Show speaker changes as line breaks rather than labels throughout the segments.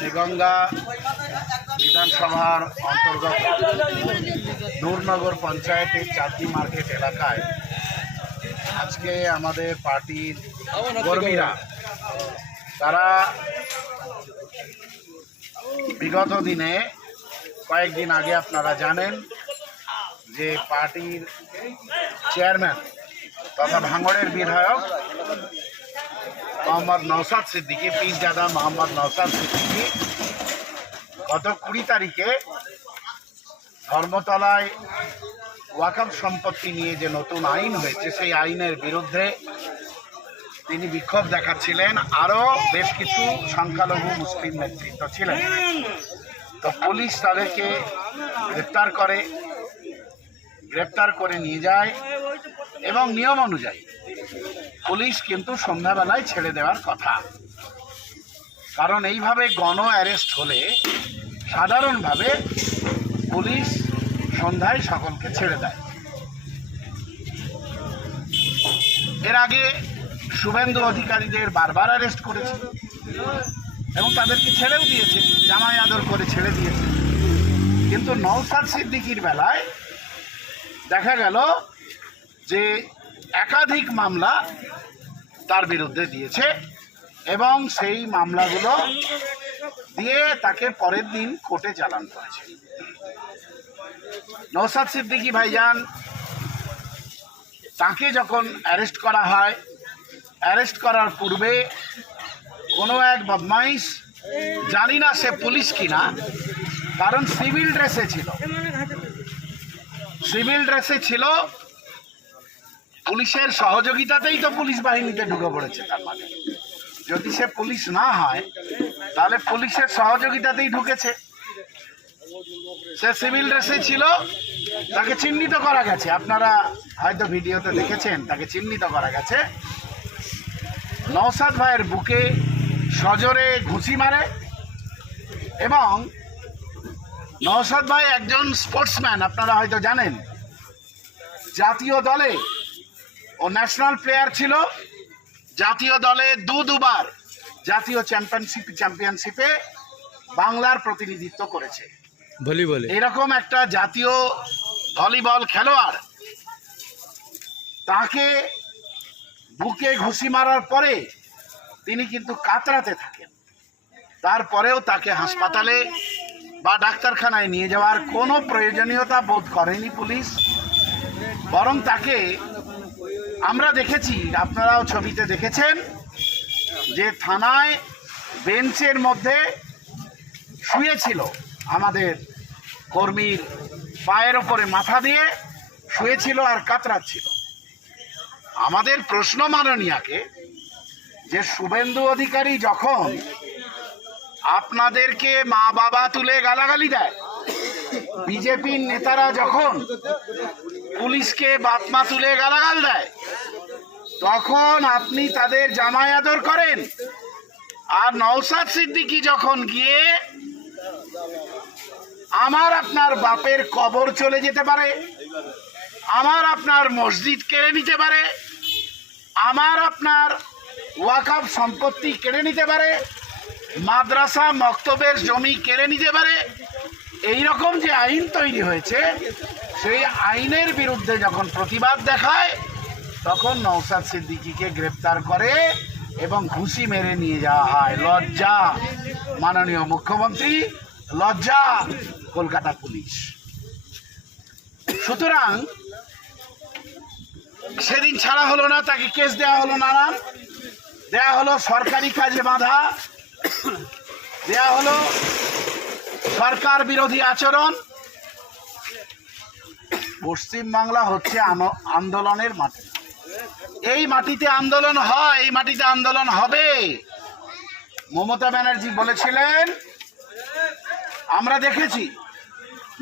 দেগঙ্গা বিধানসভার অন্তর্গত নূরনগর পঞ্চায়েতের চাঁদনি মার্কেট এলাকায় আজকে আমাদের পার্টির কর্মীরা, তারা বিগত দিনে, কয়েকদিন আগে আপনারা জানেন যে পার্টির চেয়ারম্যান তথা ভাঙড়ের বিধায়ক মোহাম্মদ নওসাদ সিদ্দিকী পীরজাদা মোহাম্মদ নওসাদ সিদ্দিকী। গত কুড়ি তারিখে ধর্মতলায় ওয়াকফ সম্পত্তি নিয়ে যে নতুন আইন হয়েছে, সেই আইনের বিরুদ্ধে তিনি বিক্ষোভ দেখাচ্ছিলেন। আরও বেশ কিছু সংখ্যালঘু মুসলিম নেতৃত্ব ছিলেন। তো পুলিশ তাদেরকে গ্রেপ্তার করে গ্রেপ্তার করে নিয়ে যায় এবং নিয়ম অনুযায়ী পুলিশ কিন্তু সন্ধ্যাবেলায় ছেড়ে দেওয়ার কথা। কারণ এইভাবে গণ অ্যারেস্ট হলে সাধারণভাবে পুলিশ সন্ধ্যায় সকলকে ছেড়ে দেয়। এর আগে শুভেন্দু অধিকারীদের বারবার অ্যারেস্ট করেছে এবং তাদেরকে ছেড়েও দিয়েছে, জামাই আদর করে ছেড়ে দিয়েছে। কিন্তু নৌসাদ সিদ্দিকির বেলায় দেখা গেল যে একাধিক মামলা তার বিরুদ্ধে দিয়েছে এবং সেই মামলাগুলো দিয়ে তাকে পরের দিন কোর্টে চালান করেছে। নৌসাদ সিদ্দিকী ভাইজান, তাকে যখন অ্যারেস্ট করা হয়, অ্যারেস্ট করার পূর্বে কোনো এক বদমাইশ জানি না সে পুলিশ কিনা, কারণ সিভিল ড্রেসে ছিল। সিভিল ড্রেসে ছিল পুলিশের সহযোগিতাতেই তো পুলিশ বাহিনীতে ঢুকে পড়েছে, তার মানে। যদি সে পুলিশ না হয়, তাহলে পুলিশের সহযোগিতাতেই ঢুকেছে। সে সিভিল ড্রেসে ছিল, তাকে চিহ্নিত করা গেছে। আপনারা হয়তো ভিডিওতে দেখেছেন, তাকে চিহ্নিত করা গেছে। নওসাদ ভাইয়ের বুকে সজোরে ঘুষি মারে এবং নওসাদ ভাই একজন স্পোর্টসম্যান, আপনারা হয়তো জানেন। জাতীয় দলে ও ন্যাশনাল প্লেয়ার ছিল জাতীয় দলে দু দুবার জাতীয় চ্যাম্পিয়নশিপ চ্যাম্পিয়নশিপে বাংলার প্রতিনিধিত্ব করেছে।
ভলিবলে
এরকম একটা জাতীয় ভলিবল খেলোয়াড় তাকে বুকে ঘুষি মারার পরে তিনি কিন্তু কাতরাতে থাকেন। তারপরেও তাকে হাসপাতালে বা ডাক্তারখানায় নিয়ে যাওয়ার কোনো প্রয়োজনীয়তা বোধ করেনি পুলিশ বরং তাকে আমরা দেখেছি, আপনারাও ছবিতে দেখেছেন যে থানায় বেঞ্চের মধ্যে শুয়েছিল আমাদের কর্মীর পায়ের ওপরে মাথা দিয়ে শুয়েছিল আর কাতরাচ্ছিল। আমাদের প্রশ্ন মাননীয়াকে যে শুভেন্দু অধিকারী যখন আপনাদেরকে মা বাবা তুলে গালাগালি দেয় বিজেপির নেতারা যখন পুলিশকে বাপমা তুলে গালাগাল দেয়, তখন আপনি তাদের জামাই আদর করেন। আর নওসাদ সিদ্দিকী যখন গিয়ে আমার আপনার বাপের কবর চলে যেতে পারে, আমার আপনার মসজিদ কেড়ে নিতে পারে, আমার আপনার ওয়াকাফ সম্পত্তি কেড়ে নিতে পারে, মাদ্রাসা মক্তবের জমি কেড়ে নিতে পারে এই রকম যে আইন তৈরি হয়েছে, সেই আইনের বিরুদ্ধে যখন প্রতিবাদ দেখায়, তখন নৌসাদ সিদ্দিকিকে গ্রেপ্তার করে এবং ঘুষি মেরে নিয়ে যাওয়া হয়। লজ্জা। মাননীয় মুখ্যমন্ত্রী, লজ্জা। কলকাতা পুলিশ। সুতরাং, সেদিন ছাড়া হলো না, তাকে কেস দেওয়া হলো নানান দেয়া হলো সরকারি কাজে বাধা। দেয়া হলো সরকার বিরোধী আচরণ। পশ্চিমবাংলা হচ্ছে আনো- আন্দোলনের মাটি। এই মাটিতে আন্দোলন হয়, এই মাটিতে আন্দোলন হবে। মমতা ব্যানার্জি বলেছিলেন, আমরা দেখেছি,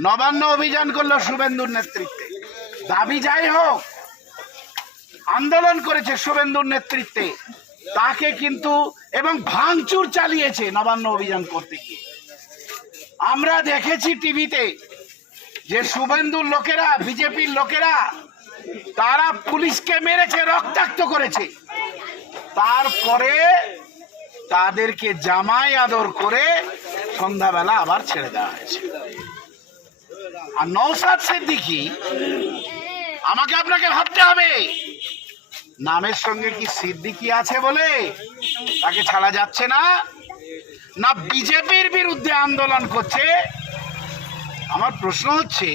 নবান্ন অভিযান করল শুভেন্দুর নেতৃত্বে। দাবি যাই হোক, আন্দোলন করেছে শুভেন্দুর নেতৃত্বে। তাকে কিন্তু, এবং ভাঙচুর চালিয়েছে নবান্ন অভিযান করতে গিয়ে। আমরা দেখেছি টিভিতে যে শুভেন্দুর লোকেরা, বিজেপির লোকেরা, তারা পুলিশকে মেরেছে, রক্তাক্ত করেছে। তারপরে তাদেরকে জামাই আদর করে সন্ধ্যাবেলা আবার ছেড়ে দেওয়া হয়েছে। আর নৌসাদ সিদ্দিকি, আমাকে আপনাকে ভাবতে হবে, নামের সঙ্গে কি সিদ্দিকি আছে বলে তাকে ছাড়া যাচ্ছে না? না বিজেপির বিরুদ্ধে আন্দোলন করছে? আমার প্রশ্ন হচ্ছে,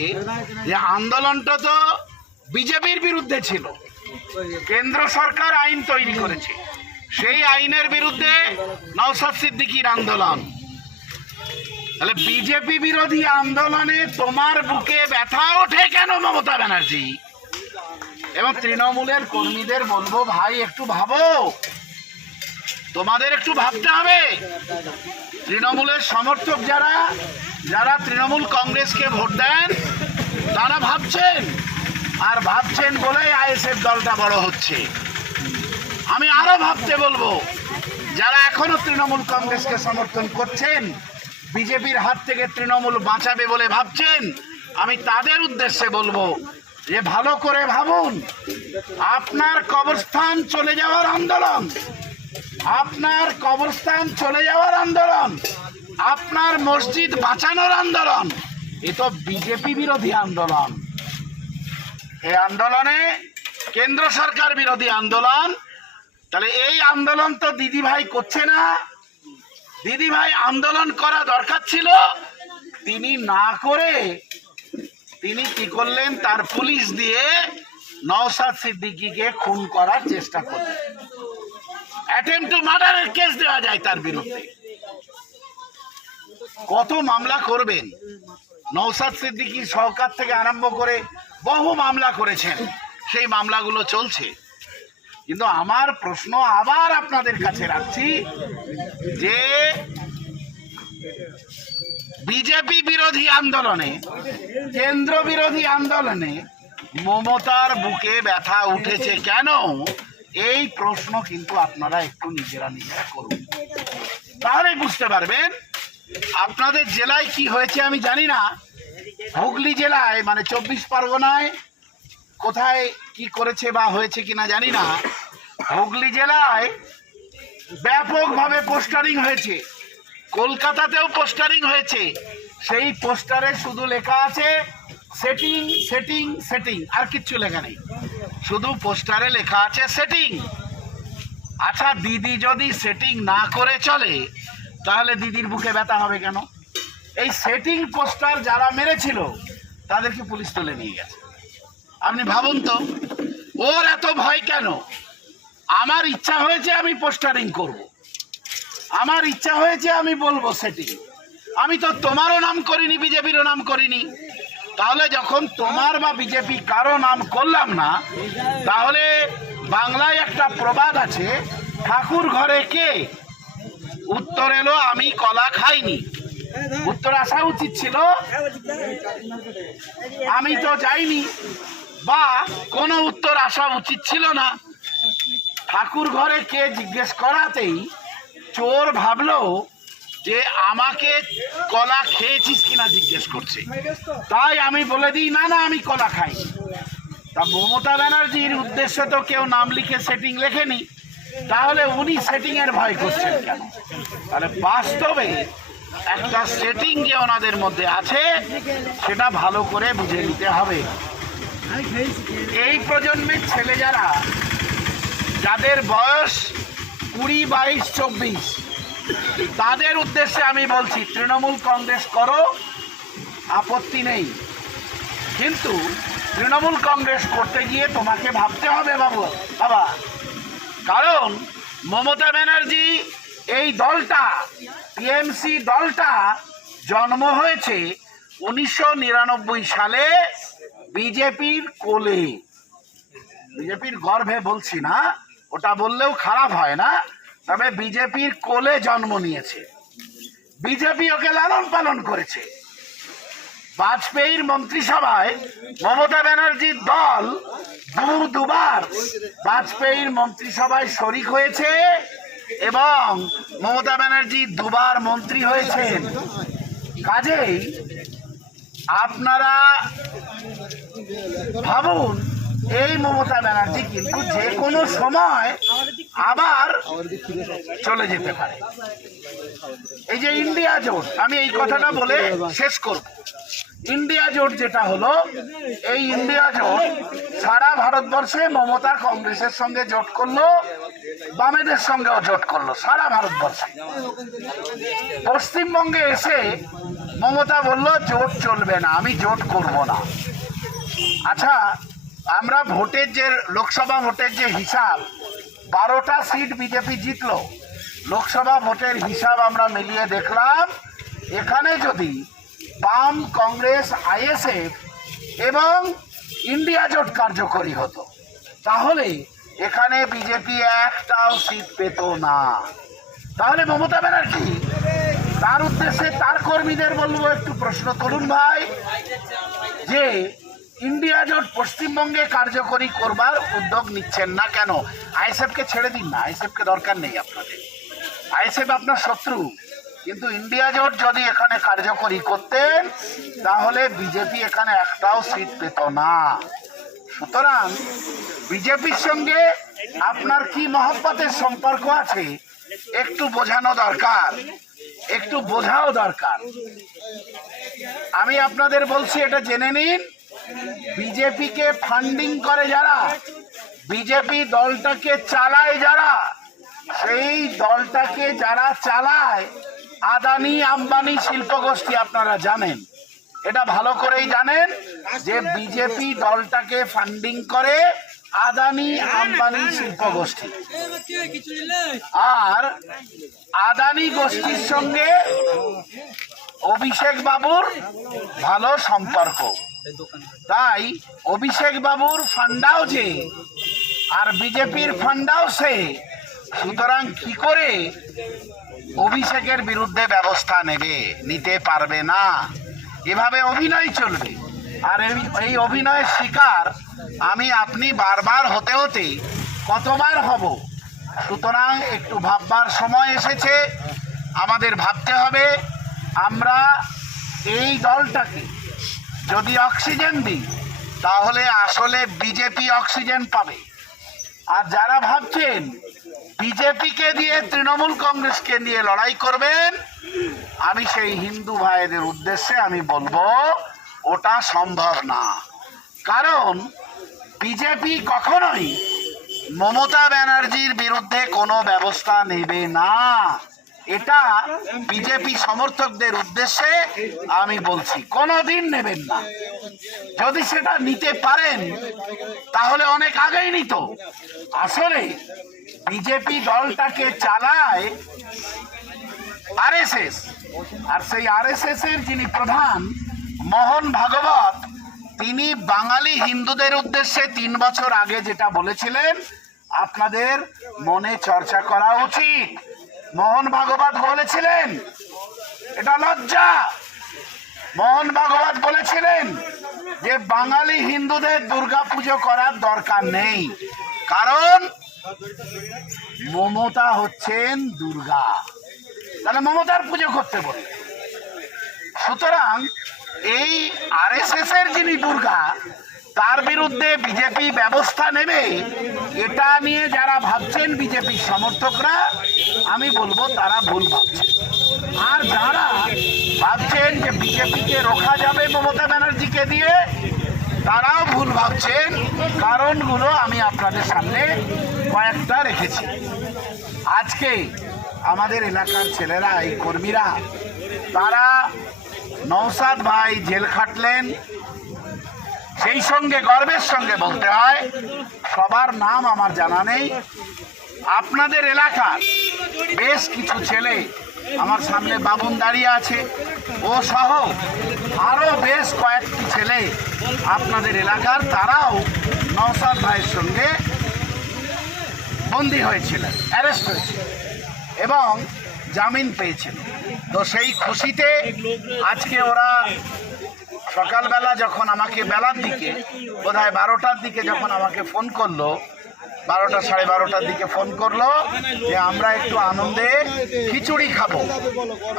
যে আন্দোলনটা তো বিজেপির বিরুদ্ধে ছিল। কেন্দ্র সরকার আইন তৈরি করেছে। সেই আইনের বিরুদ্ধে নওসাদ সিদ্দিকির আন্দোলন। তাহলে বিজেপি বিরোধী আন্দোলনে তোমার বুকে ব্যথা ওঠে কেন মমতা ব্যানার্জি? এবং তৃণমূলের কর্মীদের বলব, ভাই, একটু ভাবো। তোমাদের একটু ভাবতে হবে। তৃণমূলের সমর্থক যারা যারা তৃণমূল কংগ্রেসকে ভোট দেন, তারা ভাবছেন, আর ভাবছেন বলেই আইএসএফ দলটা বড় হচ্ছে। আমি আরও ভাবতে বলব, যারা এখনও তৃণমূল কংগ্রেসকে সমর্থন করছেন, বিজেপির হাত থেকে তৃণমূল বাঁচাবে বলে ভাবছেন, আমি তাদের উদ্দেশ্যে বলব যে ভালো করে ভাবুন, আপনার কবরস্থান চলে যাওয়ার আন্দোলন। আপনার কবরস্থান চলে যাওয়ার আন্দোলন, আপনার মসজিদ বাঁচানোর আন্দোলন, এ তো বিজেপি বিরোধী আন্দোলন। এই আন্দোলনে কেন্দ্র সরকার বিরোধী আন্দোলন। তাহলে এই আন্দোলন তো দিদি ভাই করছে না। দিদি ভাই আন্দোলন করা দরকার ছিল। তিনি না করে তিনি কি করলেন? তার পুলিশ দিয়ে নওসাদ সিদ্দিকিকে খুন করার চেষ্টা করলেন। অ্যাটেম্প টু মার্ডারের কেস দেওয়া যায় তার বিরুদ্ধে। কত মামলা করবেন? নৌসাদ সিদ্দিকী সরকার থেকে আরম্ভ করে বহু মামলা করেছেন। সেই মামলাগুলো চলছে। কিন্তু আমার প্রশ্ন আবার আপনাদের কাছে রাখছি যে বিজেপি বিরোধী আন্দোলনে কেন্দ্র বিরোধী আন্দোলনে মমতার বুকে ব্যথা উঠেছে কেন? এই প্রশ্ন কিন্তু আপনারা একটু নিজেরা নিজেরা করুন। তাহলেই বুঝতে পারবেন, আপনাদের জেলায় কি হয়েছে আমি জানি না। হুগলি জেলায় মানে চব্বিশ পরগনায় কোথায় কি করেছে বা হয়েছে কিনা জানি না। হুগলি জেলায় ব্যাপকভাবে পোস্টারিং হয়েছে। কলকাতাতেও পোস্টারিং হয়েছে। সেই পোস্টারে শুধু লেখা আছে সেটিং সেটিং সেটিং আর কিচ্ছু লেখা নেই। শুধু পোস্টারে লেখা আছে সেটিং আচ্ছা দিদি যদি সেটিং না করে চলে, তাহলে দিদির বুকে ব্যথা হবে কেন? এই সেটিং পোস্টার যারা মেরেছিল, তাদেরকে পুলিশ তুলে নিয়ে গেছে। আপনি ভাবুন তো, ওর এত ভয় কেন? আমার ইচ্ছা হয়েছে আমি পোস্টারিং করব। আমার ইচ্ছা হয়েছে আমি বলব সেটিং আমি তো তোমারও নাম করিনি, বিজেপিরও নাম করিনি। তাহলে যখন তোমার বা বিজেপি কারও নাম করলাম না, তাহলে বাংলায় একটা প্রবাদ আছে, ঠাকুর ঘরে কে? উত্তর এলো, আমি কলা খাইনি। উত্তর আসা উচিত ছিল, আমি তো যাইনি। বা কোনো উত্তর আসা উচিত ছিল না। ঠাকুর ঘরে কে জিজ্ঞেস করাতেই চোর ভাবলো যে আমাকে কলা খেয়েছিস কিনা জিজ্ঞেস করছে। তাই আমি বলে দিই, না না, আমি কলা খাই তা মমতা ব্যানার্জির উদ্দেশ্যে তো কেউ নাম লিখে সেটিং লেখেনি। তাহলে উনি সেটিং এর ভয় করছেন কেন? তাহলে বাস্তবে একটা সেটিং যে ওনাদের মধ্যে আছে, সেটা ভালো করে বুঝে নিতে হবে। এই প্রজন্মের ছেলে যারা, যাদের বয়স কুড়ি, বাইশ, চব্বিশ তাদের উদ্দেশ্যে আমি বলছি, তৃণমূল কংগ্রেস করো, আপত্তি নেই। কিন্তু তৃণমূল কংগ্রেস করতে গিয়ে তোমাকে ভাবতে হবে বাবু, বাবা। কারণ মমতা ব্যানার্জি এই দলটা, টিএমসি দলটা জন্ম হয়েছে উনিশশো নিরানব্বই সালে বিজেপির কোলে। বিজেপির গর্ভে বলছি না, ওটা বললেও খারাপ হয় না। তবে বিজেপির কোলে জন্ম নিয়েছে। বিজেপি ওকে লালন পালন করেছে। বাজপেয়ীর মন্ত্রিসভায় মমতা ব্যানার্জির দল দু, দুবার বাজপেয়ীর মন্ত্রিসভায় শরিক হয়েছে এবং মমতা ব্যানার্জি দুবার মন্ত্রী হয়েছেন। কাজেই আপনারা ভাবুন এই মমতা ব্যানার্জি কিন্তু যে কোনো সময় আবার চলে যেতে পারে। এই যে ইন্ডিয়া জোট, আমি এই কথাটা বলে শেষ করব। ইন্ডিয়া জোট যেটা হলো, এই ইন্ডিয়া জোট সারা ভারতবর্ষে মমতা কংগ্রেসের সঙ্গে জোট করল, বামেদের সঙ্গেও জোট করল, সারা ভারতবর্ষে। পশ্চিমবঙ্গে এসে মমতা বলল, জোট চলবে না, আমি জোট করব না। আচ্ছা আমরা ভোটের যে লোকসভা ভোটের যে হিসাব, বারোটা সিট বিজেপি জিতলো। লোকসভা ভোটের হিসাব আমরা মিলিয়ে দেখলাম, এখানে যদি বাম, কংগ্রেস, আইএসএফ এবং ইন্ডিয়া জোট কার্যকরী হতো, তাহলে এখানে বিজেপি একটাও সিট পেত না। তাহলে মমতা ব্যানার্জি, তার উদ্দেশ্যে তার কর্মীদের বলব একটু প্রশ্ন করুন ভাই, যে ইন্ডিয়া জোট পশ্চিমবঙ্গে কার্যকরী করবার উদ্যোগ নিচ্ছেন না কেন? আইএসএফকে ছেড়ে দিন না, আইএসএফকে দরকার নেই আপনাদের। আইএসএফ আপনার শত্রু, কিন্তু ইন্ডিয়া জোট যদি এখানে কার্যকরী করতেন, তাহলে বিজেপি এখানে একটাও সিট পেত না। সুতরাং বিজেপির সঙ্গে আপনার কি মহব্বতের সম্পর্ক আছে? একটু বোঝানো দরকার। একটু বোঝাও দরকার। আমি আপনাদের বলছি, এটা জেনে নিন। বিজেপিকে ফান্ডিং করে যারা, বিজেপি দলটাকে চালায় যারা, সেই দলটাকে যারা চালায়, আদানি, আম্বানি, শিল্প গোষ্ঠী আপনারা জানেন। এটা ভালো করেই জানেন যে বিজেপি দলটাকে ফান্ডিং করে আদানি, আম্বানি, শিল্প গোষ্ঠী। আর আদানি গোষ্ঠীর সঙ্গে অভিষেক বাবুর ভালো সম্পর্ক। তাই অভিষেক বাবুর ফান্ডাও যে, আর বিজেপির ফান্ডাও সে। সুতরাং কি করে অভিষেকের বিরুদ্ধে ব্যবস্থা নেবে, নিতে পারবে না? এভাবে অভিনয় চলবে। আর এই- এই অভিনয়ের শিকার আমি আপনি বারবার হতে হতে কতবার হব? সুতরাং একটু ভাববার সময় এসেছে। আমাদের ভাবতে হবে, আমরা এই দলটাকে যদি অক্সিজেন দিই, তাহলে আসলে বিজেপি অক্সিজেন পাবে। আর যারা ভাবছেন বিজেপিকে দিয়ে তৃণমূল কংগ্রেসকে নিয়ে লড়াই করবেন, আমি সেই হিন্দু ভাইদের উদ্দেশ্যে আমি বলব, ওটা সম্ভব না। কারণ বিজেপি কখনোই মমতা ব্যানার্জির বিরুদ্ধে কোনো ব্যবস্থা নেবে না। এটা বিজেপি সমর্থকদের উদ্দেশ্যে আমি বলছি, কোনোদিন নেবেন না। যদি সেটা নিতে পারেন, তাহলে অনেক আগেই নিত। আসলে বিজেপি দলটাকে চালায় আরএসএস, আর সেই আরএসএস এর যিনি প্রধান, মোহন ভাগবত, তিনি বাঙালি হিন্দুদের উদ্দেশ্যে তিন বছর আগে যেটা বলেছিলেন, আপনাদের মনে চর্চা করা উচিত। মোহন ভাগবত বলেছিলেন, এটা লজ্জা। মোহন ভাগবত বলেছিলেন যে বাঙালি হিন্দুদের দুর্গা পুজো করার দরকার নেই, কারণ মমতা হচ্ছেন দুর্গা। তাহলে মমতার পুজো করতে বলে সুতরাং এই আরএসএস এর যিনি দুর্গা তার বিরুদ্ধে বিজেপি ব্যবস্থা নেবে, এটা নিয়ে যারা ভাবছেন বিজেপির সমর্থকরা, আমি বলব তারা ভুল ভাবছেন আর যারা ভাবছেন যে বিজেপিকে রোখা যাবে মমতা ব্যানার্জিকে দিয়ে, তারাও ভুল ভাবছেন। কারণগুলো আমি আপনাদের সামনে কয়েকটা রেখেছি। আজকে আমাদের এলাকার ছেলেরা, এই কর্মীরা, তারা নৌসাদ ভাই জেল খাটলেন সেই সঙ্গে গর্বের সঙ্গে বলতে হয়, সবার নাম আমার জানা নেই। আপনাদের এলাকার বেশ কিছু ছেলে আমার সামনে বাবুন দাঁড়িয়ে আছে। ও সহ আরও বেশ কয়েকটি ছেলে আপনাদের এলাকার, তারাও নওসাদ ভাইয়ের সঙ্গে বন্দী হয়েছিলেন, অ্যারেস্ট হয়েছিল এবং জামিন পেয়েছিল তো সেই খুশিতে আজকে ওরা সকালবেলা যখন আমাকে বেলার দিকে, বোধহয় বারোটার দিকে যখন আমাকে ফোন করল, বারোটা সাড়ে বারোটার দিকে ফোন করল যে আমরা একটু আনন্দে খিচুড়ি খাব।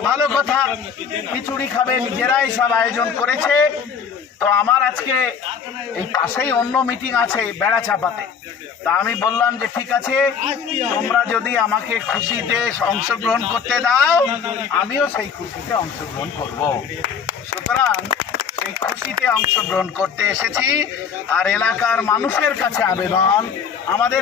ভালো কথা, খিচুড়ি খাবে নিজেরাই সব আয়োজন করেছে। তো আমার আজকে এই পাশেই অন্য মিটিং আছে বেড়া চাপাতে তা আমি বললাম যে ঠিক আছে, তোমরা যদি আমাকে খুশিতে অংশগ্রহণ করতে দাও, আমিও সেই খুশিতে অংশগ্রহণ করব। সুতরাং এই খুশিতে অংশগ্রহণ করতে এসেছি। আর এলাকার মানুষের কাছে আবেদন আমাদের